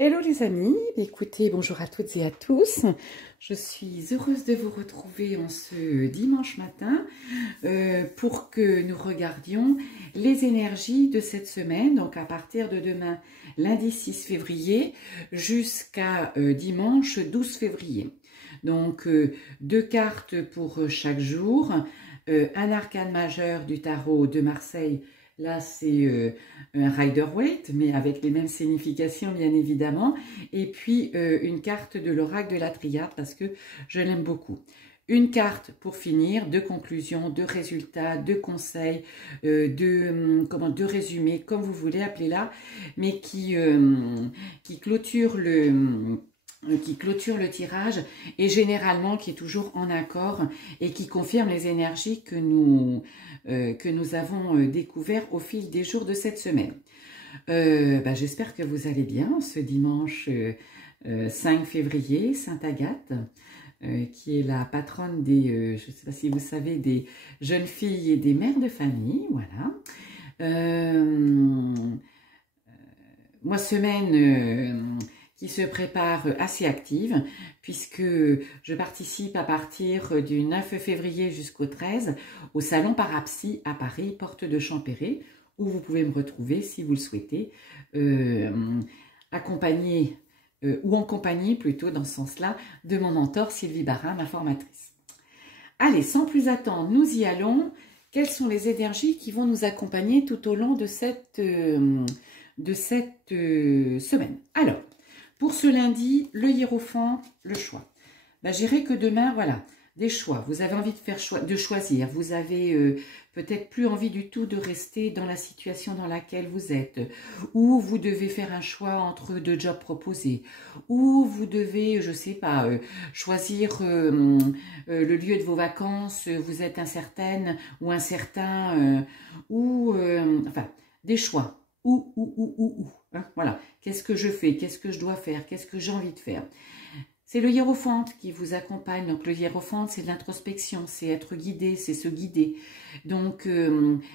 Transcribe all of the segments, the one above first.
Hello les amis, écoutez, bonjour à toutes et à tous. Je suis heureuse de vous retrouver en ce dimanche matin pour que nous regardions les énergies de cette semaine, donc à partir de demain, lundi 6 février, jusqu'à dimanche 12 février. Donc deux cartes pour chaque jour, un arcane majeur du tarot de Marseille. Là, c'est un Rider-Waite, mais avec les mêmes significations, bien évidemment. Et puis, une carte de l'oracle de la triade, parce que je l'aime beaucoup. Une carte pour finir, de conclusion, de résultats, de conseils, de résumés, comme vous voulez, appelez-la, mais qui clôture le tirage et généralement qui est toujours en accord et qui confirme les énergies que nous avons découvert au fil des jours de cette semaine. J'espère que vous allez bien ce dimanche 5 février, Sainte Agathe, qui est la patronne des, je ne sais pas si vous savez, des jeunes filles et des mères de famille, voilà. Moi, semaine qui se prépare assez active, puisque je participe à partir du 9 février jusqu'au 13 au Salon Parapsy à Paris, porte de Champéret, où vous pouvez me retrouver si vous le souhaitez, accompagnée ou en compagnie plutôt dans ce sens-là de mon mentor Sylvie Barin, ma formatrice. Allez, sans plus attendre, nous y allons. Quelles sont les énergies qui vont nous accompagner tout au long de cette semaine? Alors, pour ce lundi, le hiérophante, le choix. Je dirais que demain, voilà, des choix. Vous avez envie de choisir. Vous avez peut-être plus envie du tout de rester dans la situation dans laquelle vous êtes. Ou vous devez faire un choix entre deux jobs proposés. Ou vous devez, je ne sais pas, choisir le lieu de vos vacances. Vous êtes incertaine ou incertain. Enfin, des choix. Hein, voilà, qu'est-ce que je fais, qu'est-ce que je dois faire, qu'est-ce que j'ai envie de faire. C'est le hiérophante qui vous accompagne. Donc le hiérophante, c'est de l'introspection, c'est être guidé, c'est se guider. Donc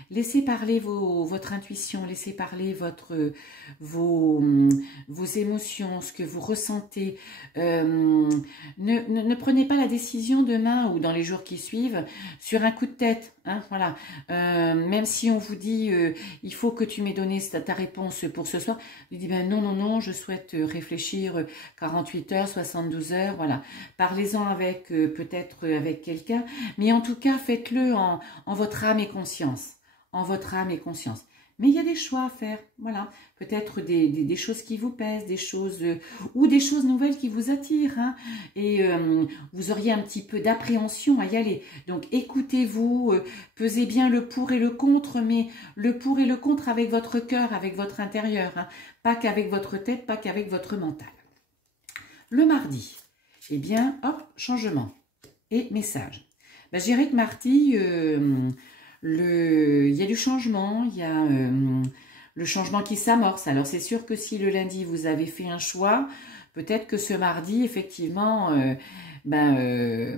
laissez parler votre intuition, laissez parler vos émotions, ce que vous ressentez. Ne prenez pas la décision demain ou dans les jours qui suivent sur un coup de tête. Hein, voilà. Même si on vous dit il faut que tu m'aies donné ta réponse pour ce soir, vous dites ben non, je souhaite réfléchir 48 heures, 72 heures, voilà. Parlez-en avec peut-être avec quelqu'un, mais en tout cas faites-le en votre âme et conscience, en votre âme et conscience. Mais il y a des choix à faire, voilà. Peut-être des choses qui vous pèsent, des choses ou des choses nouvelles qui vous attirent, hein, et vous auriez un petit peu d'appréhension à y aller. Donc écoutez-vous, pesez bien le pour et le contre, mais le pour et le contre avec votre cœur, avec votre intérieur, hein, pas qu'avec votre tête, pas qu'avec votre mental. Le mardi, eh bien, hop, changement et message. Je dirais que mardi, il y a du changement, il y a le changement qui s'amorce. Alors, c'est sûr que si le lundi, vous avez fait un choix, peut-être que ce mardi, effectivement, le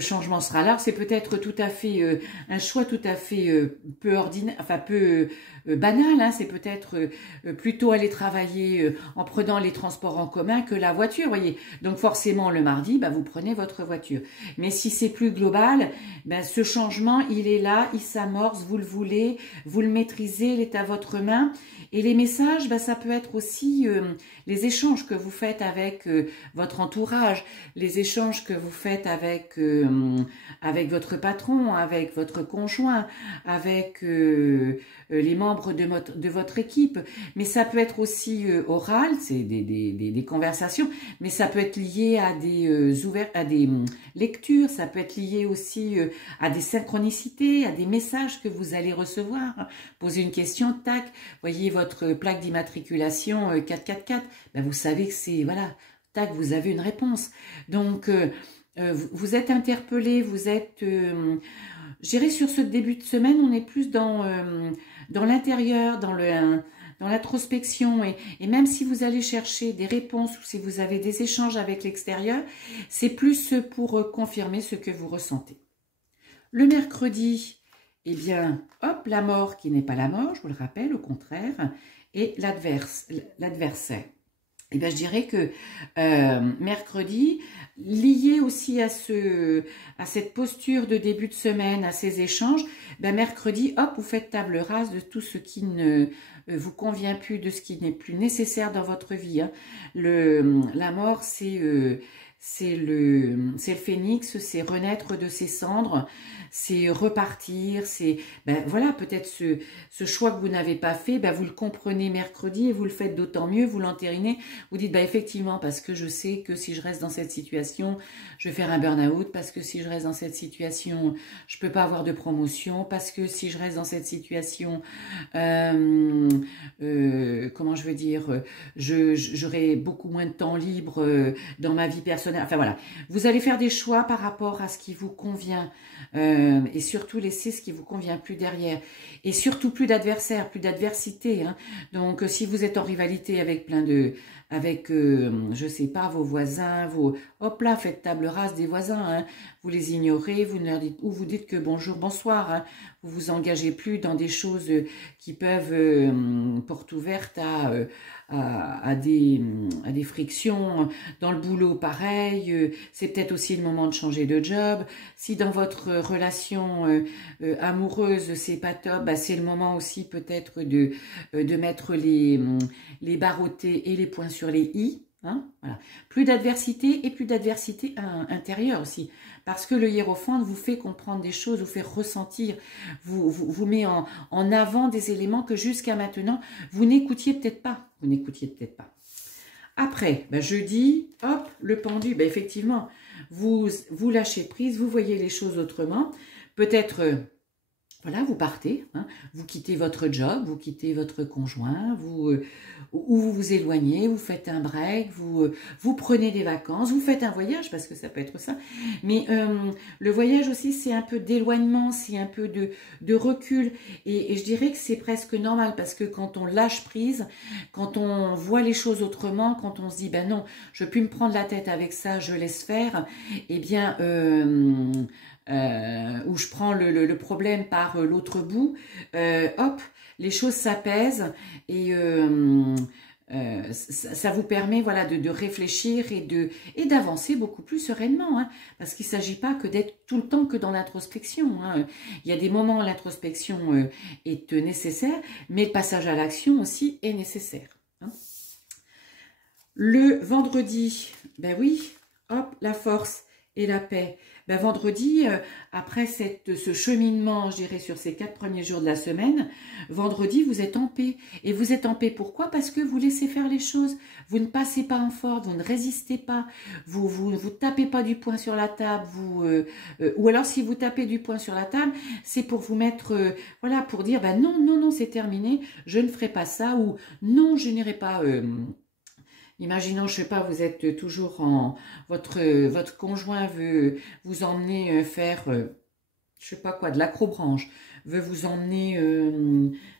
changement sera là. C'est peut-être tout à fait un choix tout à fait peu ordinaire, enfin peu banal. Hein. C'est peut-être plutôt aller travailler en prenant les transports en commun que la voiture, voyez. Donc forcément le mardi, vous prenez votre voiture. Mais si c'est plus global, ce changement, il est là, il s'amorce, vous le voulez, vous le maîtrisez, il est à votre main. Et les messages, ça peut être aussi les échanges que vous faites avec votre entourage, les échanges que vous faites avec votre patron, avec votre conjoint, avec les membres de votre équipe. Mais ça peut être aussi oral, c'est des conversations, mais ça peut être lié à des lectures, ça peut être lié aussi à des synchronicités, à des messages que vous allez recevoir. Posez une question, tac, voyez votre plaque d'immatriculation 444, vous savez que c'est, voilà, tac, vous avez une réponse. Donc, vous êtes interpellé, vous êtes, je dirais sur ce début de semaine, on est plus dans l'intérieur, dans l'introspection, et même si vous allez chercher des réponses ou si vous avez des échanges avec l'extérieur, c'est plus pour confirmer ce que vous ressentez. Le mercredi, eh bien, hop, la mort qui n'est pas la mort, je vous le rappelle, au contraire, et l'adversaire. eh bien, je dirais que mercredi, lié aussi à cette posture de début de semaine, à ces échanges, ben mercredi, hop, vous faites table rase de tout ce qui ne vous convient plus, de ce qui n'est plus nécessaire dans votre vie. Hein. La mort, c'est le phénix, c'est renaître de ses cendres, c'est repartir, c'est ben voilà, peut-être ce choix que vous n'avez pas fait, ben vous le comprenez mercredi et vous le faites d'autant mieux, vous l'entérinez, vous dites ben effectivement, parce que je sais que si je reste dans cette situation, je vais faire un burn-out, parce que si je reste dans cette situation, je peux pas avoir de promotion, parce que si je reste dans cette situation, comment je veux dire, j'aurai beaucoup moins de temps libre dans ma vie personnelle. Enfin voilà, vous allez faire des choix par rapport à ce qui vous convient et surtout laisser ce qui vous convient plus derrière. Et surtout plus d'adversaires, plus d'adversité. Hein. Donc si vous êtes en rivalité avec je sais pas, vos voisins, hop là, faites table rase des voisins. Hein. Vous les ignorez, vous ne leur dites, ou vous dites que bonjour, bonsoir. Hein. Vous vous engagez plus dans des choses qui peuvent porte ouverte à des frictions. Dans le boulot, pareil, c'est peut-être aussi le moment de changer de job. Si dans votre relation amoureuse, c'est pas top, bah, c'est le moment aussi peut-être de mettre les barres au T et les points sur les i. Hein, voilà. Plus d'adversité et plus d'adversité intérieure aussi. Parce que le hiérophante vous fait comprendre des choses, vous fait ressentir, vous met en avant des éléments que jusqu'à maintenant, vous n'écoutiez peut-être pas. Vous n'écoutiez peut-être pas. Après, ben jeudi, hop, le pendu, ben effectivement, vous lâchez prise, vous voyez les choses autrement. Peut-être, voilà, vous partez, hein, vous quittez votre job, vous quittez votre conjoint, ou vous vous éloignez, vous faites un break, vous prenez des vacances, vous faites un voyage, parce que ça peut être ça. Mais le voyage aussi, c'est un peu d'éloignement, c'est un peu de recul. Et je dirais que c'est presque normal, parce que quand on lâche prise, quand on voit les choses autrement, quand on se dit, ben non, je ne peux plus me prendre la tête avec ça, je laisse faire, eh bien... où je prends le problème par l'autre bout, hop, les choses s'apaisent et ça vous permet voilà, de réfléchir et d'avancer beaucoup plus sereinement, hein, parce qu'il ne s'agit pas que d'être tout le temps que dans l'introspection. Hein. Il y a des moments où l'introspection est nécessaire, mais le passage à l'action aussi est nécessaire. Hein. Le vendredi, ben oui, hop, la force et la paix. Ben vendredi, après ce cheminement, je dirais, sur ces 4 premiers jours de la semaine, vendredi, vous êtes en paix. Et vous êtes en paix, pourquoi? Parce que vous laissez faire les choses. Vous ne passez pas en force, vous ne résistez pas, vous tapez pas du poing sur la table, ou alors si vous tapez du poing sur la table, c'est pour vous mettre, voilà, pour dire, ben non, non, non, c'est terminé, je ne ferai pas ça, ou non, je n'irai pas... Imaginons, je sais pas, vous êtes toujours votre conjoint veut vous emmener faire, je sais pas quoi, de l'acrobranche, veut vous emmener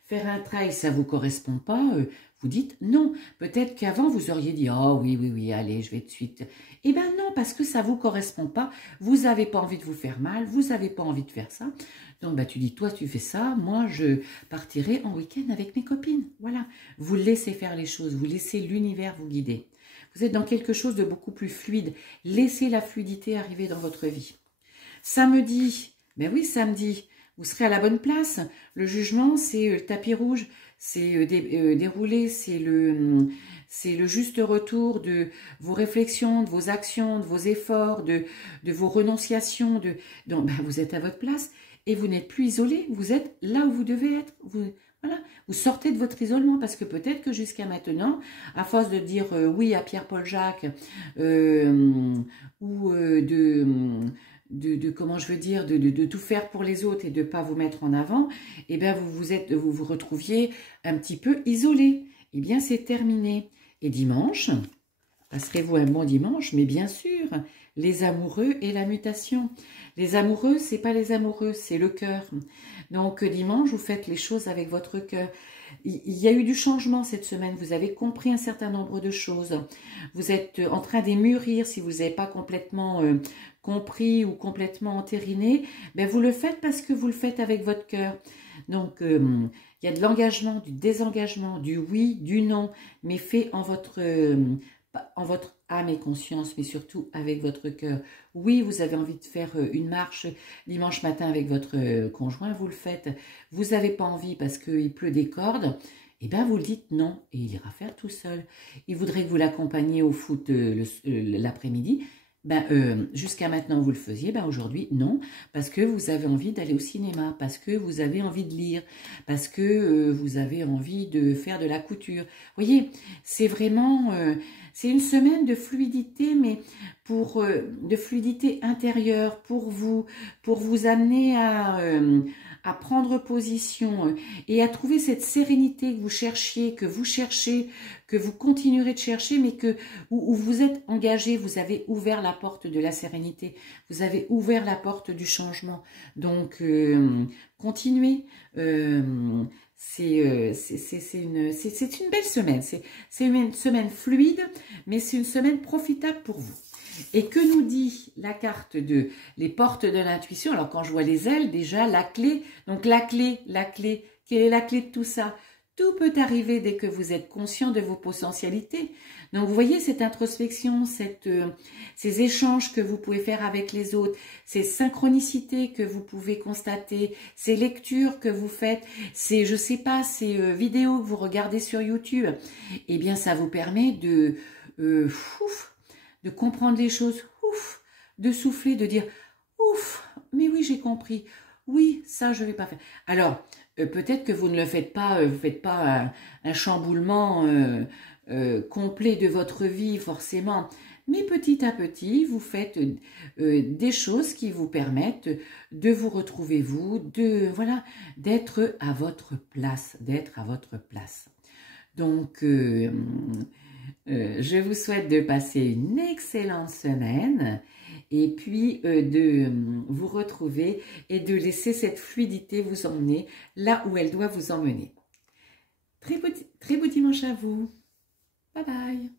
faire un trail, ça vous correspond pas, vous dites non. Peut-être qu'avant vous auriez dit oh oui, oui, oui, allez, je vais de suite. Eh ben non, parce que ça vous correspond pas, vous avez pas envie de vous faire mal, vous avez pas envie de faire ça. Donc, bah, tu dis, toi, tu fais ça, moi, je partirai en week-end avec mes copines. Voilà. Vous laissez faire les choses, vous laissez l'univers vous guider. Vous êtes dans quelque chose de beaucoup plus fluide. Laissez la fluidité arriver dans votre vie. Samedi, ben oui, samedi, vous serez à la bonne place. Le jugement, c'est le tapis rouge, c'est déroulé, c'est le juste retour de vos réflexions, de vos actions, de vos efforts, de vos renonciations. Donc, ben, vous êtes à votre place. Et vous n'êtes plus isolé, vous êtes là où vous devez être. Voilà, vous sortez de votre isolement parce que peut-être que jusqu'à maintenant, à force de dire oui à Pierre-Paul Jacques ou comment je veux dire, de tout faire pour les autres et de ne pas vous mettre en avant, eh bien vous vous retrouviez un petit peu isolé. Eh bien c'est terminé. Et dimanche, passerez-vous un bon dimanche, mais bien sûr, les amoureux et la mutation. Les amoureux, c'est pas les amoureux, c'est le cœur. Donc dimanche, vous faites les choses avec votre cœur. Il y a eu du changement cette semaine, vous avez compris un certain nombre de choses. Vous êtes en train de mûrir si vous n'avez pas complètement compris ou complètement entériné. Ben vous le faites parce que vous le faites avec votre cœur. Donc, Il y a de l'engagement, du désengagement, du oui, du non, mais fait en votre âme et conscience, mais surtout avec votre cœur. Oui, vous avez envie de faire une marche dimanche matin avec votre conjoint, vous le faites. Vous n'avez pas envie parce qu'il pleut des cordes, eh bien vous le dites non, et il ira faire tout seul. Il voudrait que vous l'accompagniez au foot l'après-midi. Ben, jusqu'à maintenant vous le faisiez, ben aujourd'hui non, parce que vous avez envie d'aller au cinéma, parce que vous avez envie de lire, parce que vous avez envie de faire de la couture. Vous voyez, c'est vraiment, c'est une semaine de fluidité, mais de fluidité intérieure pour vous amener à prendre position et à trouver cette sérénité que vous cherchiez, que vous cherchez, que vous continuerez de chercher, mais où vous êtes engagé, vous avez ouvert la porte de la sérénité, vous avez ouvert la porte du changement. Donc, continuez. C'est une belle semaine. C'est une semaine fluide, mais c'est une semaine profitable pour vous. Et que nous dit la carte de les portes de l'intuition? Alors, quand je vois les ailes, déjà, la clé. Donc, la clé, quelle est la clé de tout ça? Tout peut arriver dès que vous êtes conscient de vos potentialités. Donc, vous voyez cette introspection, ces échanges que vous pouvez faire avec les autres, ces synchronicités que vous pouvez constater, ces lectures que vous faites, je sais pas, ces vidéos que vous regardez sur YouTube. Eh bien, ça vous permet de comprendre les choses, de souffler, de dire ouf, mais oui, j'ai compris. Oui, ça, je ne vais pas faire. Alors, peut-être que vous ne le faites pas, vous ne faites pas un chamboulement complet de votre vie, forcément. Mais petit à petit, vous faites des choses qui vous permettent de vous retrouver, voilà, d'être à votre place, Donc, je vous souhaite de passer une excellente semaine et puis de vous retrouver et de laisser cette fluidité vous emmener là où elle doit vous emmener. Très beau dimanche à vous. Bye bye.